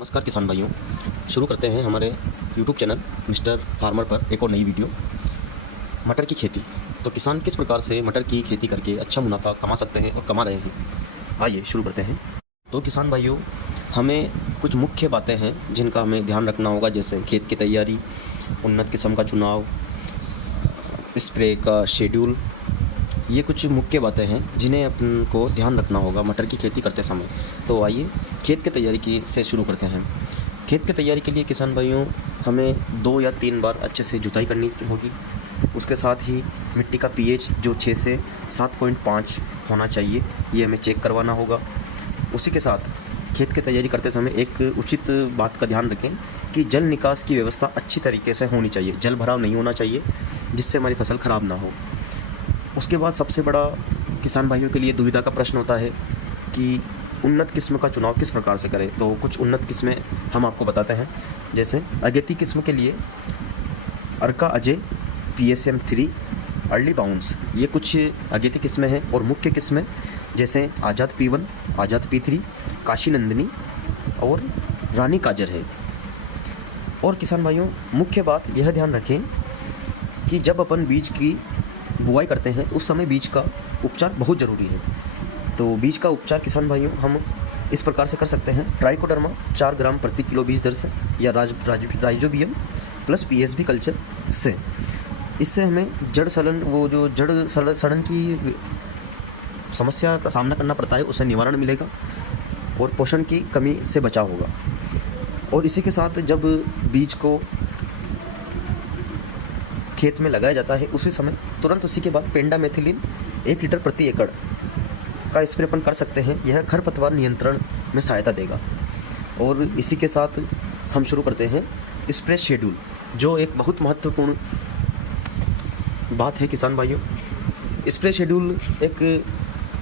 नमस्कार किसान भाइयों, शुरू करते हैं हमारे YouTube चैनल मिस्टर फार्मर पर एक और नई वीडियो। मटर की खेती। तो किसान किस प्रकार से मटर की खेती करके अच्छा मुनाफा कमा सकते हैं और कमा रहे हैं, आइए शुरू करते हैं। तो किसान भाइयों, हमें कुछ मुख्य बातें हैं जिनका हमें ध्यान रखना होगा, जैसे खेत की तैयारी, उन्नत किस्म का चुनाव, स्प्रे का शेड्यूल। ये कुछ मुख्य बातें हैं जिन्हें अपन को ध्यान रखना होगा मटर की खेती करते समय। तो आइए खेत की तैयारी से शुरू करते हैं। खेत की तैयारी के लिए किसान भाइयों, हमें 2 या 3 बार अच्छे से जुताई करनी होगी। उसके साथ ही मिट्टी का पीएच जो 6 से 7.5 होना चाहिए, ये हमें चेक करवाना होगा। उसी के साथ खेत की तैयारी करते समय एक उचित बात का ध्यान रखें कि जल निकास की व्यवस्था अच्छी तरीके से होनी चाहिए। जल भराव नहीं होना चाहिए जिससे हमारी फसल ख़राब ना हो। उसके बाद सबसे बड़ा किसान भाइयों के लिए दुविधा का प्रश्न होता है कि उन्नत किस्म का चुनाव किस प्रकार से करें। तो कुछ उन्नत किस्में हम आपको बताते हैं, जैसे अगेती किस्म के लिए अर्का अजय, PSM 3, अर्ली बाउंस, ये कुछ अगेती किस्में हैं। और मुख्य किस्में जैसे आज़ाद P1, आज़ाद P3, काशी नंदिनी और रानी काजर है। और किसान भाइयों, मुख्य बात यह ध्यान रखें कि जब अपन बीज की बुआई करते हैं तो उस समय बीज का उपचार बहुत ज़रूरी है। तो बीज का उपचार किसान भाइयों हम इस प्रकार से कर सकते हैं। ट्राइकोडर्मा 4 ग्राम प्रति किलो बीज दर से, या राइजोबियम प्लस PSB कल्चर से। इससे हमें जड़ सड़न की समस्या का सामना करना पड़ता है, उससे निवारण मिलेगा और पोषण की कमी से बचाव होगा। और इसी के साथ जब बीज को खेत में लगाया जाता है उसी समय तुरंत उसी के बाद पेंडामेथिलिन 1 लीटर प्रति एकड़ का स्प्रे अपन कर सकते हैं। यह खरपतवार नियंत्रण में सहायता देगा। और इसी के साथ हम शुरू करते हैं स्प्रे शेड्यूल, जो एक बहुत महत्वपूर्ण बात है किसान भाइयों। स्प्रे शेड्यूल एक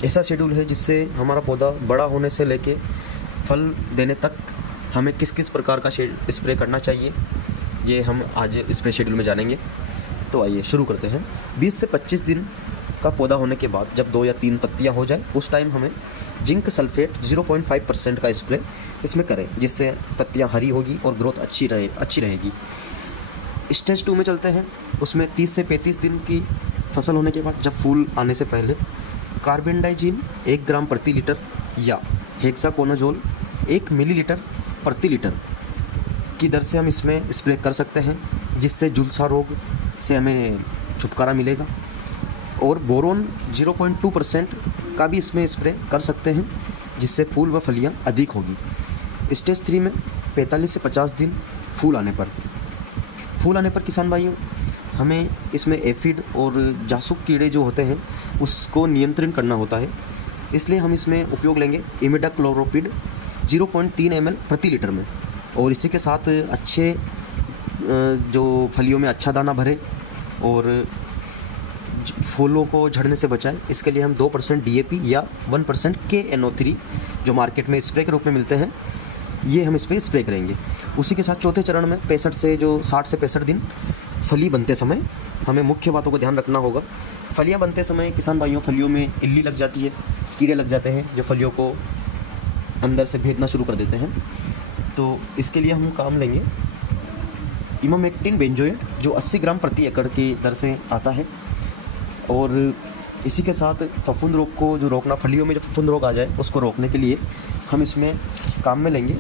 ऐसा शेड्यूल है जिससे हमारा पौधा बड़ा होने से लेके फल देने तक हमें किस किस प्रकार का स्प्रे करना चाहिए, ये हम आज स्प्रे शेड्यूल में जानेंगे। तो आइए शुरू करते हैं। 20 से 25 दिन का पौधा होने के बाद जब 2 या 3 पत्तियां हो जाए, उस टाइम हमें जिंक सल्फेट 0.5% का स्प्रे इसमें करें, जिससे पत्तियां हरी होगी और ग्रोथ अच्छी रहेगी। स्टेज 2 में चलते हैं। उसमें 30 से 35 दिन की फसल होने के बाद, जब फूल आने से पहले, कार्बेंडाइजिन 1 ग्राम प्रति लीटर या हेक्साकोनाजोल 1 मिलीलीटर प्रति लीटर की दर से हम इसमें स्प्रे कर सकते हैं, जिससे झुलसा रोग से हमें छुटकारा मिलेगा। और बोरोन 0.2% का भी इसमें स्प्रे कर सकते हैं, जिससे फूल व फलियां अधिक होगी। स्टेज 3 में 45 से 50 दिन फूल आने पर किसान भाइयों, हमें इसमें एफिड और जासुक कीड़े जो होते हैं उसको नियंत्रण करना होता है। इसलिए हम इसमें उपयोग लेंगे इमिडाक्लोरोपिड 0.3 ml प्रति लीटर में। और इसी के साथ अच्छे जो फलियों में अच्छा दाना भरे और फूलों को झड़ने से बचाए, इसके लिए हम 2% DAP या 1% KNO3 जो मार्केट में स्प्रे के रूप में मिलते हैं, ये हम इस पर स्प्रे करेंगे। उसी के साथ चौथे चरण में 60 से 65 दिन फली बनते समय हमें मुख्य बातों को ध्यान रखना होगा। फलियां बनते समय किसान भाइयों, फलियों में इल्ली लग जाती है, कीड़े लग जाते हैं जो फलियों को अंदर से भेदना शुरू कर देते हैं। तो इसके लिए हम काम लेंगे इमामेक्टिन बेंजोएट, जो 80 ग्राम प्रति एकड़ की दर से आता है। और इसी के साथ फफूंद रोग को जो रोकना, फलियों में जो फफूंद रोग आ जाए उसको रोकने के लिए हम इसमें काम में लेंगे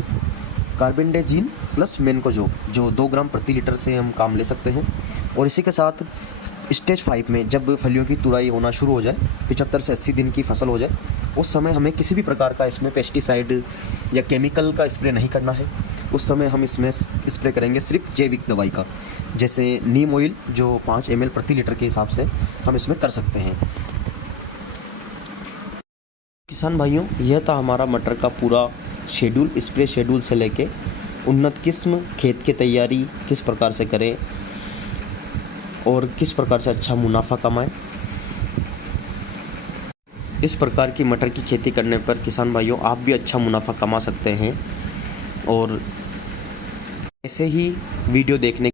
कार्बेंडाजिम प्लस मेनकोजोब, जो 2 ग्राम प्रति लीटर से हम काम ले सकते हैं। और इसी के साथ स्टेज 5 में जब फलियों की तुड़ाई होना शुरू हो जाए, 75 से 80 दिन की फसल हो जाए, उस समय हमें किसी भी प्रकार का इसमें पेस्टिसाइड या केमिकल का स्प्रे नहीं करना है। उस समय हम इसमें स्प्रे करेंगे सिर्फ जैविक दवाई का, जैसे नीम ऑयल जो 5 ml प्रति लीटर के हिसाब से हम इसमें कर सकते हैं। किसान भाइयों, यह था हमारा मटर का पूरा शेड्यूल। स्प्रे शेड्यूल से लेके उन्नत किस्म, खेत की तैयारी किस प्रकार से करें और किस प्रकार से अच्छा मुनाफा कमाएं। इस प्रकार की मटर की खेती करने पर किसान भाइयों, आप भी अच्छा मुनाफा कमा सकते हैं। और ऐसे ही वीडियो देखने